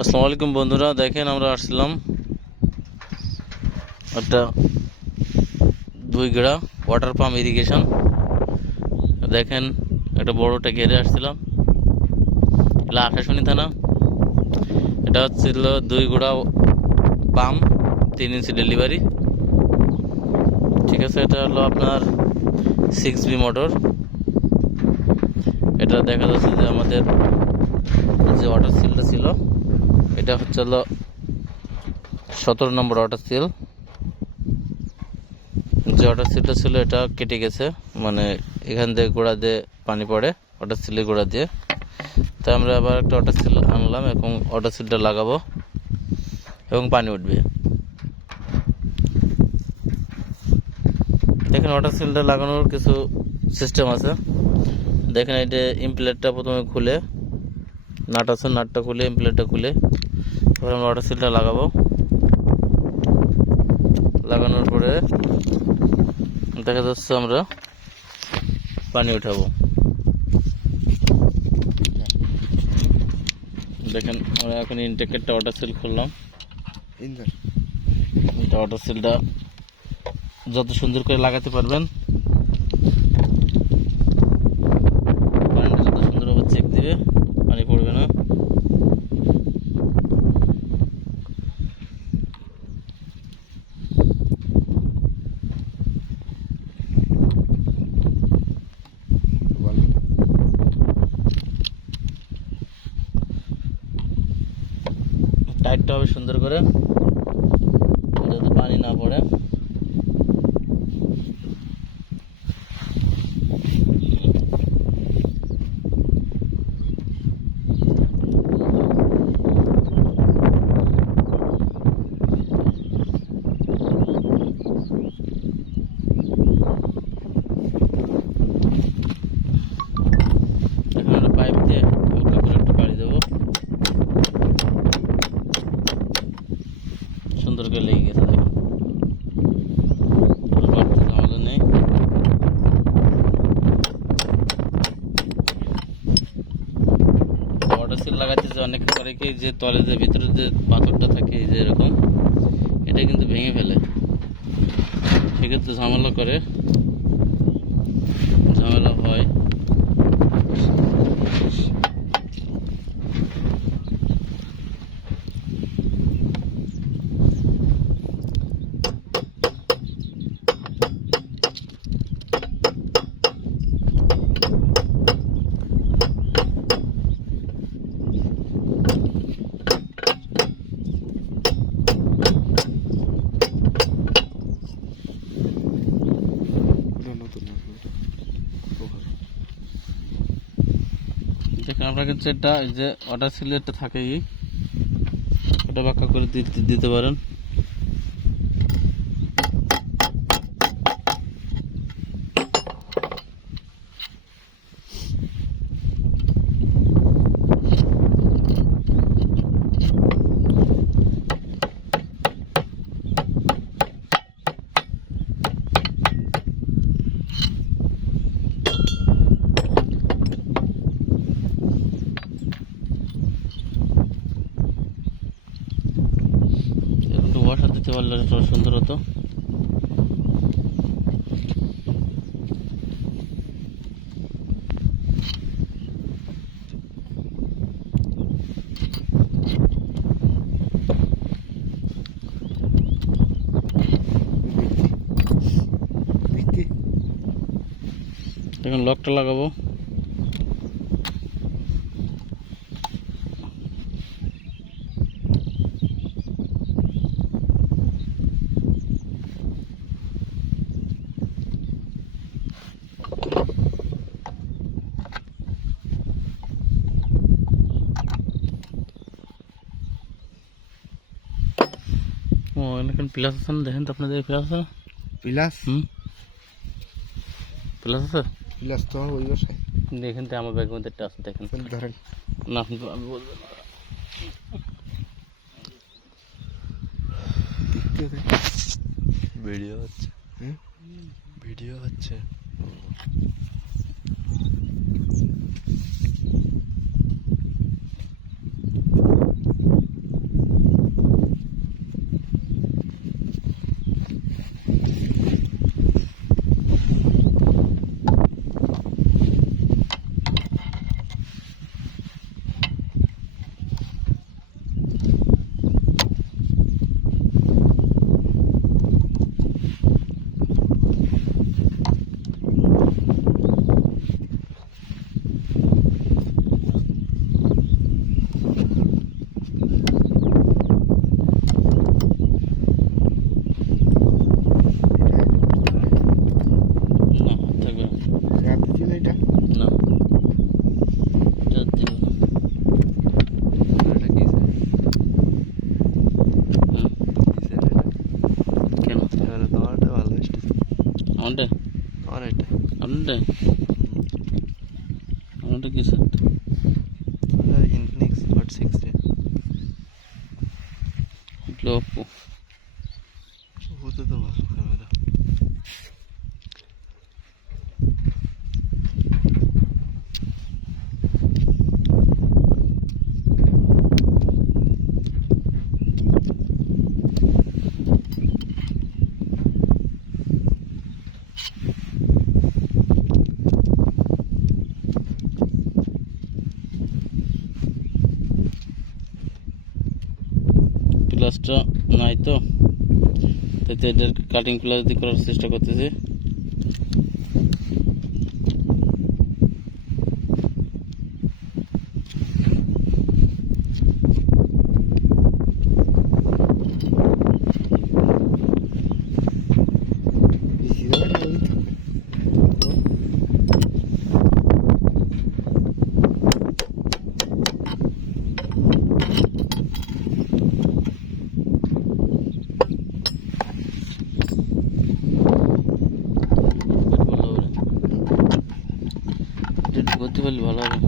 আসসালামু আলাইকুম বন্ধুরা, দেখেন আমরা আসছিলাম একটা 2 গেড়া ওয়াটার পাম্প ইরিগেশন। দেখেন একটা বড়টা ঘেরে আসছিলাম, এটা আকাশবাণী থানা। এটা হচ্ছিল 2 গোড়া পাম্প, 3 ইঞ্চি ডেলিভারি। ঠিক আছে, এটা হলো আপনার 6B মোটর। এটা দেখা যাচ্ছে যে আমাদের যে ওয়াটার সিলটা ছিল, এটা হচ্ছে হলো 17 নম্বর ওয়াটার সিল। যে ওয়াটার সিলটা ছিল এটা কেটে গেছে, মানে এখান থেকে গোড়া দিয়ে পানি পড়ে ওয়াটার সিলের গোড়া দিয়ে। তাই আমরা আবার একটা ওয়াটার সিল আনলাম এবং ওয়াটার সিলটা লাগাবো এবং পানি উঠবে। দেখেন ওয়াটার সিলটা লাগানোর কিছু সিস্টেম আছে। দেখেন এটা ইমপ্লেটটা প্রথমে খুলে, নাট আছে, নাটটা খুলে ইমপ্লেটটা খুলে তারপরে আমরা ওয়াটার সিলটা লাগাবো। লাগানোর পরে দেখা যাচ্ছে আমরা পানি উঠাবো। দেখেন আমরা এখন ইনটেকেরটা ওয়াটার সিল খুললাম। ওয়াটার সিলটা যত সুন্দর করে লাগাতে পারবেন, পানিটা যত সুন্দরভাবে চেক দিবে, পানি পড়বে না। টাইটটা হবে সুন্দর করে, যাতে পানি না পড়ে। এখন আমরা পাইপ দিয়ে হালকা করে একটু পানি দেবো, সুন্দর করে লেগে গেছে। দেখেন আমাদের নেই। ওয়াটার সিল লাগাতে যে অনেক করে কি, যে তলে যে ভিতরে যে পাথরটা থাকে যে এরকম, এটা কিন্তু ভেঙে ফেলে, সেক্ষেত্রে ঝামেলা করে, ঝামেলা হয়। দেখেন আপনার কাছে এটা যে ওয়াটার সিলেটটা থাকে, ওটা বাঁকা করে দিতে পারেন। একটু ওয়াটার দিতে পারলে সুন্দর হতো। এখন লকটা লাগাবো। ও এখানে প্লাস আছে না, দেখেন তো আপনাদের প্লাস আছে না? প্লাস প্লাস আছে, প্লাস তো ওই বাসায় দেখেন তো আমার ব্যাগের মধ্যে একটা আছে, দেখেন। ধরেন না আপনি আমি বলবো না। ভিডিও হচ্ছে, ভিডিও হচ্ছে। এটাই ওটা কি সেট ইনফিনিক্স হট 6 এটা ওপো হতে তো ভালো ক্যামেরা। প্লাসটা নাই তো তাই এটার কাটিং প্লাস দিয়ে করার চেষ্টা করতেছি। করতে পারলে ভালো হবে।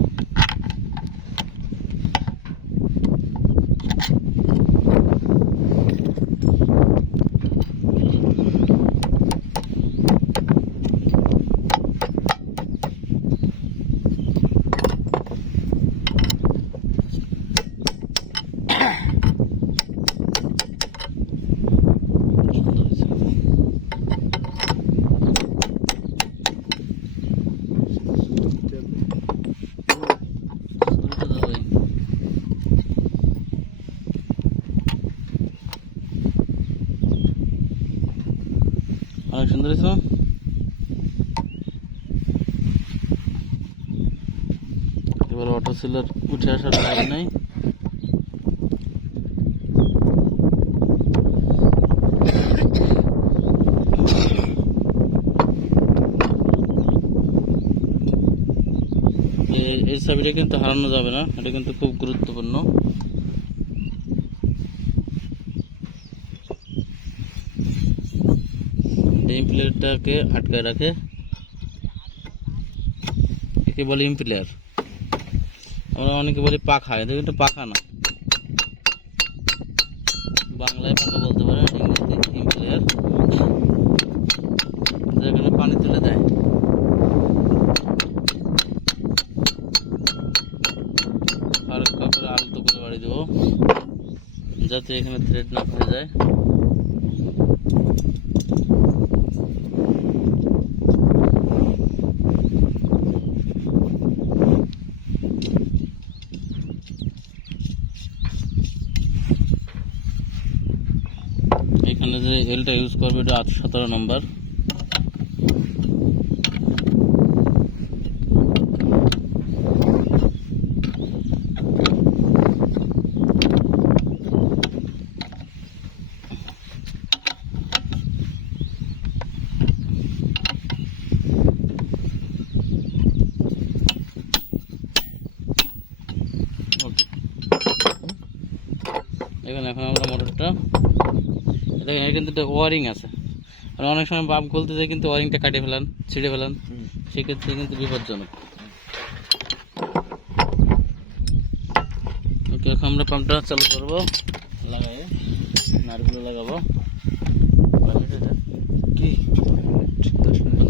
অনেক সুন্দর হয়েছে না? এবার অটো সিলার উঠে আসার লাইন নাই। এই চাবিটা কিন্তু হারানো যাবে না, এটা কিন্তু খুব গুরুত্বপূর্ণ। এই প্লেয়ারটাকে আটকায় রাখে, একে বলে ইম্প্লেয়ার। আমরা অনেকে বলি পাখা, এটা কিন্তু পাখা না, বাংলায় পাখা বলতে পারে, ইংরেজিতে ইম্প্লেয়ার। যেখানে পানি তুলে দেয়, হালকা করে আলতো করে বাড়ি দেবো যাতে এখানে থ্রেড না হয়ে যায়। এখানে যে এলটা ইউজ করবে এটা 17 নম্বর। এখন আমরা মোটরটা দেখেন, এখানে কিন্তু ওয়ারিং আছে, আর অনেক সময় পাম্প খুলতে যায় কিন্তু ওয়ারিংটা কাটে ফেলান, ছিঁড়ে ফেলান, সেক্ষেত্রে কিন্তু বিপজ্জনক। ওকে, এখন আমরা পাম্পটা চালু করবো, লাগাই নারগুলো লাগাবো। কি 10 মিনিট